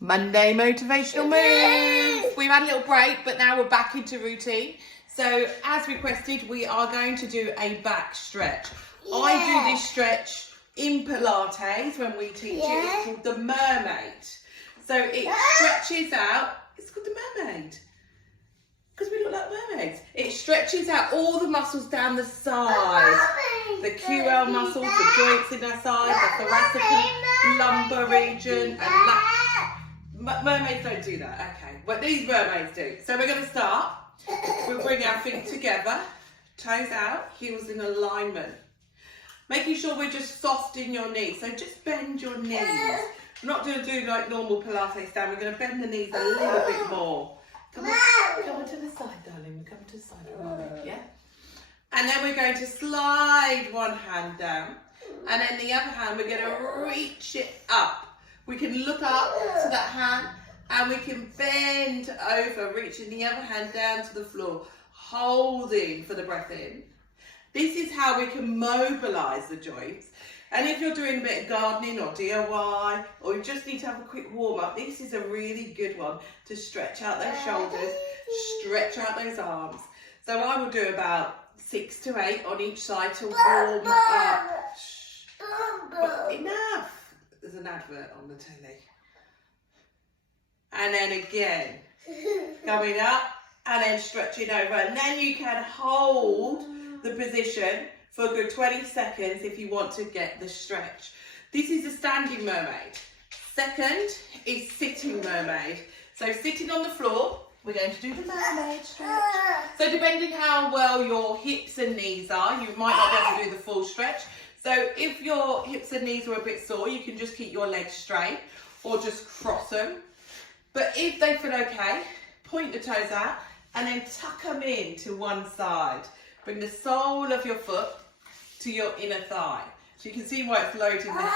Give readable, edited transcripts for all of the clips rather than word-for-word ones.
Monday motivational move. We've had a little break, but now we're back into routine. So as requested, we are going to do a back stretch. Yeah. I do this stretch in Pilates when we teach it. It's called the Mermaid. So it stretches out. It's called the Mermaid because we look like mermaids. It stretches out all the muscles down the side. The QL muscles, the joints in our side, the thoracic and lumbar region, and mermaids don't do that, okay. But these mermaids do. So we're going to start. We'll bring our feet together, toes out, heels in alignment. Making sure we're just soft in your knees. So just bend your knees. We're not going to do like normal Pilates stand. We're going to bend the knees a little bit more. Come on to the side, darling. Come to the side, yeah? And then we're going to slide one hand down. And then the other hand, we're going to reach it up. We can look up to that hand and we can bend over, reaching the other hand down to the floor, holding for the breath in. This is how we can mobilise the joints. And if you're doing a bit of gardening or DIY, or you just need to have a quick warm up, this is a really good one to stretch out those shoulders, stretch out those arms. So I will do about 6 to 8 on each side to warm up. But enough. There's an advert on the telly. And then again, coming up and then stretching over. And then you can hold the position for a good 20 seconds if you want to get the stretch. This is a standing mermaid. Second is sitting mermaid. So sitting on the floor, we're going to do the mermaid stretch. So depending how well your hips and knees are, you might not be able to do the full stretch. So if your hips and knees are a bit sore, you can just keep your legs straight or just cross them. But if they feel okay, point the toes out and then tuck them in to one side. Bring the sole of your foot to your inner thigh. So you can see why it's loading the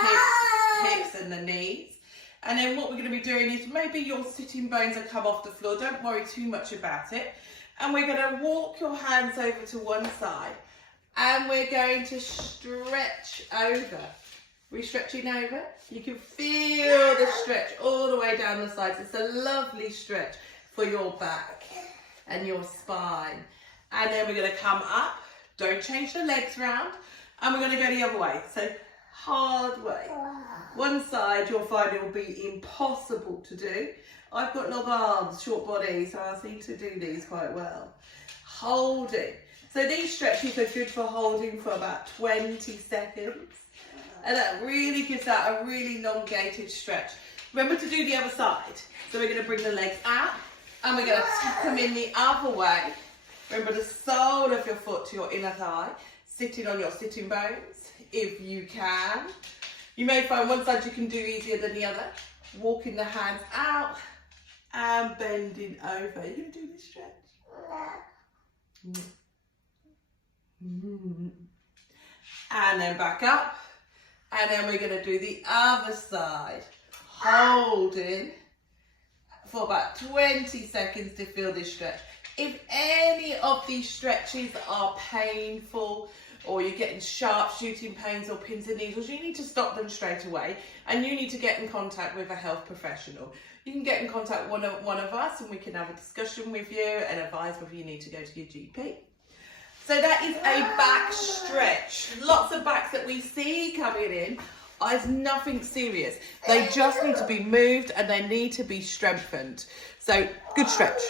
hips and the knees. And then what we're going to be doing is maybe your sitting bones have come off the floor. Don't worry too much about it. And we're going to walk your hands over to one side. And we're going to stretch over. We're stretching over. You can feel the stretch all the way down the sides. It's a lovely stretch for your back and your spine. And then we're going to come up. Don't change the legs round. And we're going to go the other way. So hard way. One side you'll find it will be impossible to do. I've got long arms, short body, so I seem to do these quite well. Holding. So these stretches are good for holding for about 20 seconds. And that really gives out a really elongated stretch. Remember to do the other side. So we're going to bring the legs out and we're going to tuck them in the other way. Remember the sole of your foot to your inner thigh, sitting on your sitting bones if you can. You may find one side you can do easier than the other. Walking the hands out and bending over. You're going to do this stretch. And then back up, and then we're going to do the other side, holding for about 20 seconds to feel this stretch. If any of these stretches are painful or you're getting sharp shooting pains or pins and needles, you need to stop them straight away and you need to get in contact with a health professional. You can get in contact with one of us and we can have a discussion with you and advise whether you need to go to your GP. So that is a back stretch. Lots of backs that we see coming in is nothing serious. They just need to be moved and they need to be strengthened. So good stretch.